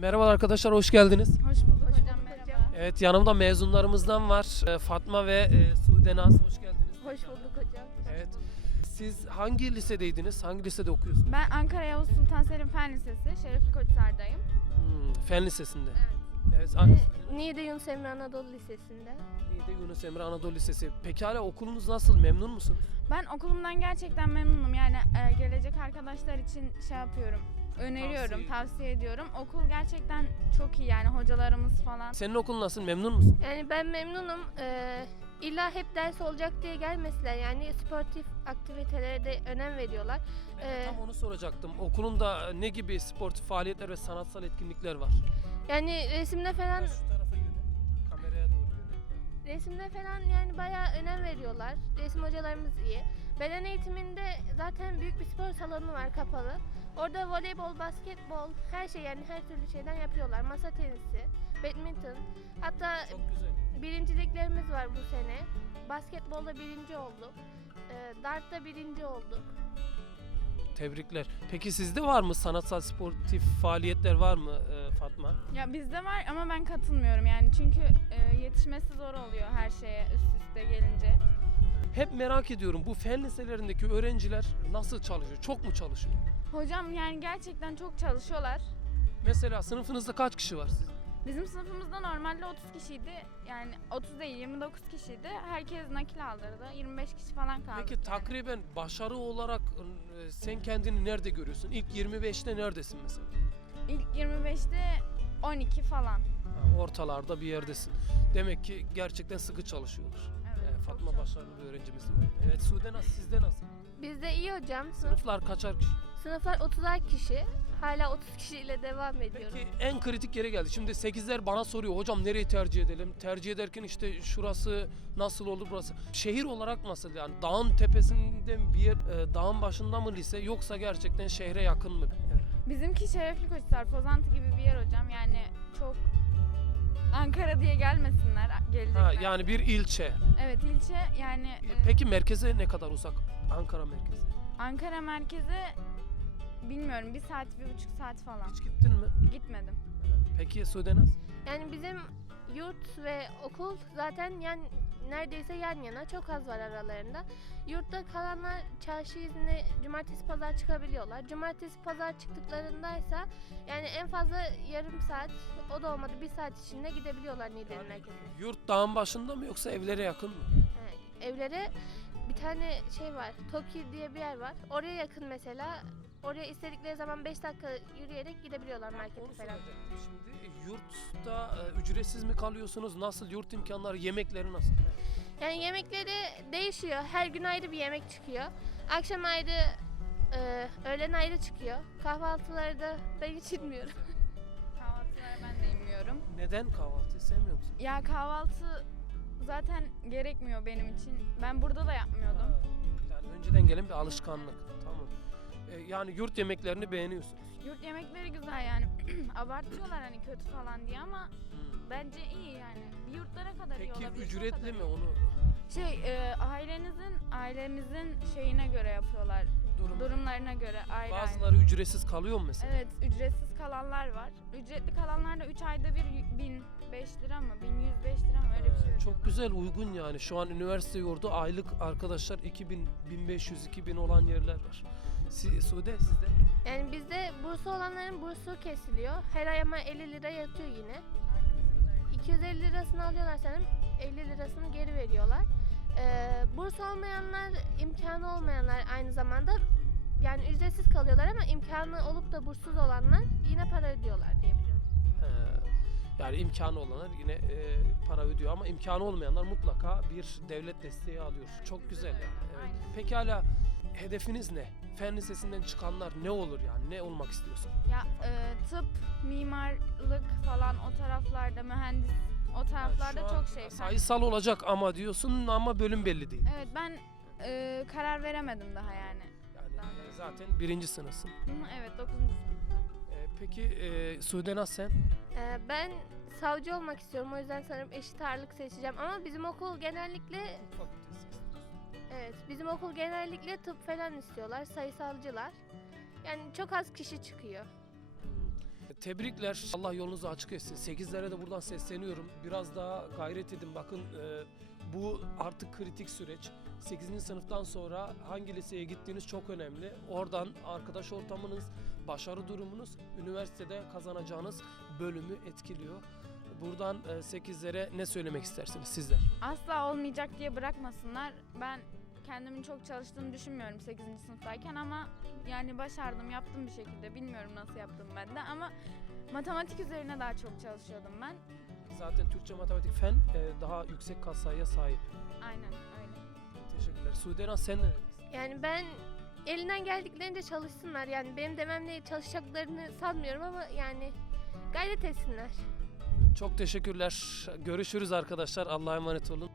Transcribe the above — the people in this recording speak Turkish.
Merhaba arkadaşlar, hoş geldiniz. Hoş bulduk hocam merhaba. Evet, yanımda mezunlarımızdan var. Ee, Fatma ve e, Sude Naz, hoş geldiniz. Hoş bulduk hocam. Evet. Siz hangi lisedeydiniz? Hangi lisede okuyorsunuz? Ben Ankara Yavuz Sultan Selim Fen Lisesi, Şerefli Koçhisar'dayım. Hmm, Fen Lisesi'nde. Evet. Evet, hangisi? Niğde Yunus Emre Anadolu Lisesi'nde. Niğde Yunus Emre Anadolu Lisesi. Pekala okulunuz nasıl? Memnun musunuz? Ben okulumdan gerçekten memnunum. Yani gelecek arkadaşlar için şey yapıyorum. Öneriyorum, Tavsiye tavsiye, ediyorum. Okul gerçekten çok iyi yani hocalarımız falan. Senin okulun nasıl? Memnun musun? Yani ben memnunum. Ee, illa hep ders olacak diye gelmesinler. Yani sportif aktivitelere de önem veriyorlar. Ee, tam onu soracaktım. Okulunda ne gibi sportif faaliyetler ve sanatsal etkinlikler var? Yani resimde falan Biraz şu tarafa resimde falan yani bayağı önem veriyorlar. Resim hocalarımız iyi. Beden eğitiminde zaten büyük bir spor salonu var kapalı. Orada voleybol, basketbol, her şey yani her türlü şeyden yapıyorlar. Masa tenisi, badminton. Hatta Çok güzel. Birinciliklerimiz var bu sene. Basketbolda birinci olduk. Ee, dart'ta birinci olduk. Tebrikler. Peki sizde var mı sanatsal sportif faaliyetler var mı e, Fatma? Ya bizde var ama ben katılmıyorum yani çünkü e, yetişmesi zor oluyor her şeye üst üste gelince. Hep merak ediyorum bu fen liselerindeki öğrenciler nasıl çalışıyor? Çok mu çalışıyor? Hocam yani gerçekten çok çalışıyorlar. Mesela sınıfınızda kaç kişi var sizin? Bizim sınıfımızda normalde 30 kişiydi. Yani 30 değil 29 kişiydi. Herkes nakil aldırdı. 25 kişi falan kaldı. Peki takriben başarı olarak e, sen kendini nerede görüyorsun? İlk 25'te neredesin mesela? İlk 25'te 12 falan. Ha, ortalarda bir yerdesin. Demek ki gerçekten sıkı çalışıyorlar. Evet, çok Fatma başarılı bir öğrencimiz var. Evet Sude nasıl? Sizde nasıl? Bizde iyi hocam. Sınıf, Sınıflar kaçar kişi? Sınıflar 30'ar kişi. Hala 30 kişiyle devam ediyoruz. Peki en kritik yere geldi. Şimdi 8'ler bana soruyor hocam nereyi tercih edelim? Tercih ederken işte şurası nasıl olur burası? Şehir olarak nasıl yani? Dağın tepesinde mi bir yer, e, dağın başında mı lise yoksa gerçekten şehre yakın mı? Evet. Bizimki Şerefli Koçhisar, Pozantı gibi bir yer hocam. Yani çok Ankara diye gelmesinler gelecekler. Ha, yani bir ilçe. Evet ilçe yani E, e, Peki merkeze ne kadar uzak? Ankara merkezi. Ankara merkeze bilmiyorum bir saat bir buçuk saat falan. Hiç gittin mi? Gitmedim. Peki Sude nasıl? Yani bizim yurt ve okul zaten yan neredeyse yan yana. Çok az var aralarında. Yurtta kalanlar çarşı izni cumartesi pazar çıkabiliyorlar. Cumartesi pazar çıktıklarındaysa yani en fazla yarım saat o da olmadı bir saat içinde gidebiliyorlar Niğde'nin merkezine. Yurt dağın başında mı yoksa evlere yakın mı? Yani evlere bir tane şey var. Toki diye bir yer var. Oraya yakın mesela. Oraya istedikleri zaman 5 dakika yürüyerek gidebiliyorlar markete Onu falan. soracaktım. Şimdi e, yurtta e, ücretsiz mi kalıyorsunuz? Nasıl yurt imkanları, yemekleri nasıl? Yani yemekleri değişiyor. Her gün ayrı bir yemek çıkıyor. Akşam ayrı, e, öğlen ayrı çıkıyor. Kahvaltıları da ben hiç bilmiyorum. Kahvaltıları ben de inmiyorum. Neden kahvaltıyı sevmiyor musun? Ya kahvaltı zaten gerekmiyor benim için. Ben burada da yapmıyordum. Ha, Yani önceden gelen bir alışkanlık. Tamam. E, yani yurt yemeklerini beğeniyorsunuz. Yurt yemekleri güzel yani. Abartıyorlar hani kötü falan diye ama Hmm. bence iyi yani. Bir yurtlara kadar iyi Peki olabilir. o ücretli kadar mi iyi. onu Şey e, ailenizin ailemizin şeyine göre yapıyorlar. durum? Durumlarına göre ayrı ayrı. Bazıları ücretsiz kalıyor mu mesela? Evet ücretsiz kalanlar var. Ücretli kalanlar da 3 ayda bir y- 1005 lira mı 1105 lira mı öyle bir şey Ee, ödüyorlar. Çok güzel uygun yani. Şu an üniversite yurdu aylık arkadaşlar 2000, 1500, 2000 olan yerler var. Si, Sude sizde? Yani bizde bursu olanların bursu kesiliyor. Her ay ama 50 lira yatıyor yine. Aynen bizim de öyle. 250 lirasını alıyorlar sanırım. 50 lirasını geri veriyorlar. Ee, burs olmayanlar, imkanı olmayanlar aynı zamanda yani ücretsiz kalıyorlar ama imkanı olup da burssuz olanlar yine para ödüyorlar diye biliyorum. He, yani imkanı olanlar yine e, para ödüyor ama imkanı olmayanlar mutlaka bir devlet desteği alıyor. Çok güzel yani. Evet. Pekala hedefiniz ne? Fen lisesinden çıkanlar ne olur yani? Ne olmak istiyorsun? Ya e, tıp, mimarlık falan o taraflarda mühendis o taraflarda Yani şu an çok şey. fen- Sayısal olacak ama diyorsun ama bölüm belli değil. Evet ben e, karar veremedim daha yani. Yani e, zaten birinci sınıfsın. Hı, Evet 9. sınıfta. E, peki e, Sude Naz sen? Ee, ben savcı olmak istiyorum o yüzden sanırım eşit ağırlık seçeceğim ama bizim okul genellikle Evet, bizim okul genellikle tıp falan istiyorlar, sayısalcılar. Yani çok az kişi çıkıyor. Hmm. Tebrikler. Allah yolunuzu açık etsin. 8'lere de buradan sesleniyorum. Biraz daha gayret edin. Bakın e, bu artık kritik süreç. 8. sınıftan sonra hangi liseye gittiğiniz çok önemli. Oradan arkadaş ortamınız, başarı durumunuz, üniversitede kazanacağınız bölümü etkiliyor. Buradan e, 8'lere ne söylemek istersiniz sizler? Asla olmayacak diye bırakmasınlar. Ben kendimin çok çalıştığını düşünmüyorum 8. sınıftayken ama yani başardım, yaptım bir şekilde. Bilmiyorum nasıl yaptım ben de ama matematik üzerine daha çok çalışıyordum ben. Zaten Türkçe matematik fen e, daha yüksek katsayıya sahip. Aynen öyle. Teşekkürler. Suderan sen ne? Yani ben elinden geldiklerince çalışsınlar. Yani benim dememle çalışacaklarını sanmıyorum ama yani gayret etsinler. Çok teşekkürler. Görüşürüz arkadaşlar. Allah'a emanet olun.